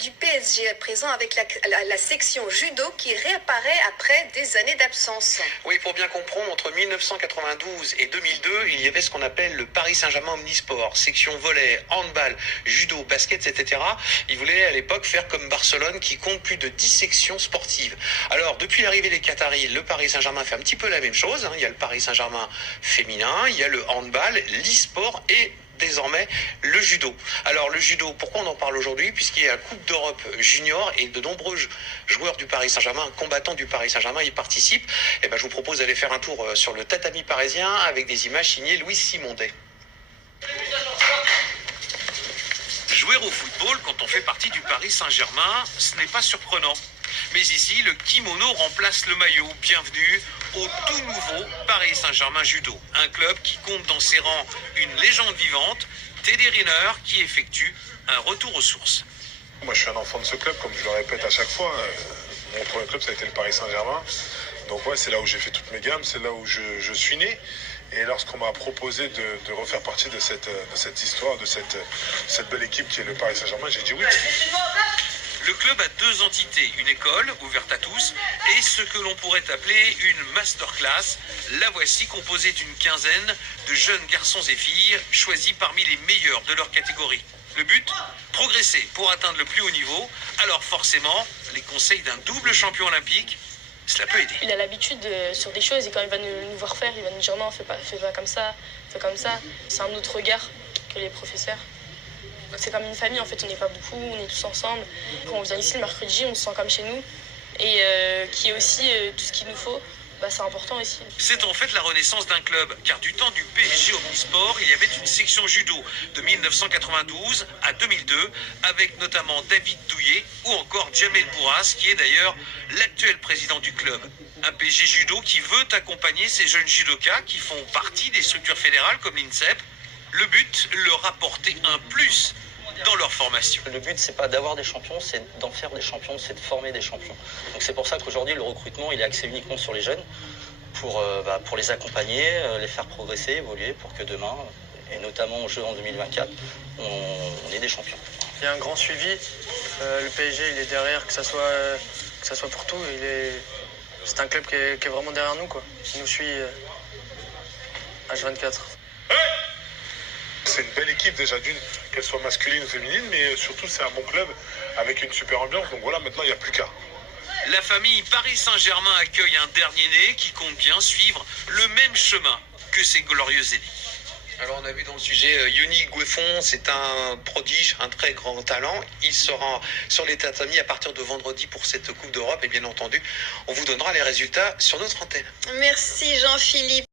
du PSG à présent avec la section judo qui réapparaît après des années d'absence. Oui, pour bien comprendre, entre 1992 et 2002, il y avait ce qu'on appelle le Paris Saint-Germain Omnisport, section volley, handball, judo, basket, etc. Ils voulaient à l'époque faire comme Barcelone qui compte plus de 10 sections sportives. Alors, depuis l'arrivée des Qataris, le Paris Saint-Germain fait un petit peu la même chose. Il y a le Paris Saint-Germain féminin, il y a le handball, l'e-sport et désormais le judo. Alors le judo, pourquoi on en parle aujourd'hui? Puisqu'il y a la Coupe d'Europe junior et de nombreux joueurs du Paris Saint-Germain, combattants du Paris Saint-Germain y participent. Et ben, je vous propose d'aller faire un tour sur le tatami parisien avec des images signées Louis Simondet. Jouer au football quand on fait partie du Paris Saint-Germain, ce n'est pas surprenant. Mais ici, le kimono remplace le maillot. Bienvenue au tout nouveau Paris Saint-Germain Judo. Un club qui compte dans ses rangs une légende vivante, Teddy Riner, qui effectue un retour aux sources. Moi, je suis un enfant de ce club, comme je le répète à chaque fois. Mon premier club, ça a été le Paris Saint-Germain. Donc ouais, c'est là où j'ai fait toutes mes gammes, c'est là où je suis né. Et lorsqu'on m'a proposé de refaire partie de cette histoire, de cette belle équipe qui est le Paris Saint-Germain, j'ai dit oui. Le club a deux entités, une école ouverte à tous et ce que l'on pourrait appeler une masterclass. La voici, composée d'une quinzaine de jeunes garçons et filles choisis parmi les meilleurs de leur catégorie. Le but? Progresser pour atteindre le plus haut niveau. Alors forcément, les conseils d'un double champion olympique, cela peut aider. Il a l'habitude sur des choses et quand il va nous voir faire, il va nous dire non, fais pas comme ça, fais comme ça. C'est un autre regard que les professeurs. C'est comme une famille, en fait, on n'est pas beaucoup, on est tous ensemble. Quand on vient ici le mercredi, on se sent comme chez nous. Et qui est aussi tout ce qu'il nous faut, c'est important aussi. C'est en fait la renaissance d'un club, car du temps du PSG Omnisport, il y avait une section judo de 1992 à 2002, avec notamment David Douillet ou encore Jamel Bourras, qui est d'ailleurs l'actuel président du club. Un PSG judo qui veut accompagner ces jeunes judokas qui font partie des structures fédérales comme l'INSEP. Le but, leur apporter un plus dans leur formation. Le but, c'est pas d'avoir des champions, c'est d'en faire des champions, c'est de former des champions. Donc c'est pour ça qu'aujourd'hui, le recrutement, il est axé uniquement sur les jeunes, pour les accompagner, les faire progresser, évoluer, pour que demain, et notamment aux Jeux en 2024, on ait des champions. Il y a un grand suivi. Le PSG, il est derrière, que ça soit pour tout. C'est un club qui est vraiment derrière nous, quoi. Il nous suit H24. C'est une belle équipe déjà d'une, qu'elle soit masculine ou féminine, mais surtout c'est un bon club avec une super ambiance. Donc voilà, maintenant il n'y a plus qu'à. La famille Paris Saint-Germain accueille un dernier né qui compte bien suivre le même chemin que ses glorieuses élites. Alors on a vu dans le sujet Yoni Gueffon, c'est un prodige, un très grand talent. Il sera sur les tatamis à partir de vendredi pour cette Coupe d'Europe et bien entendu, on vous donnera les résultats sur notre antenne. Merci Jean-Philippe.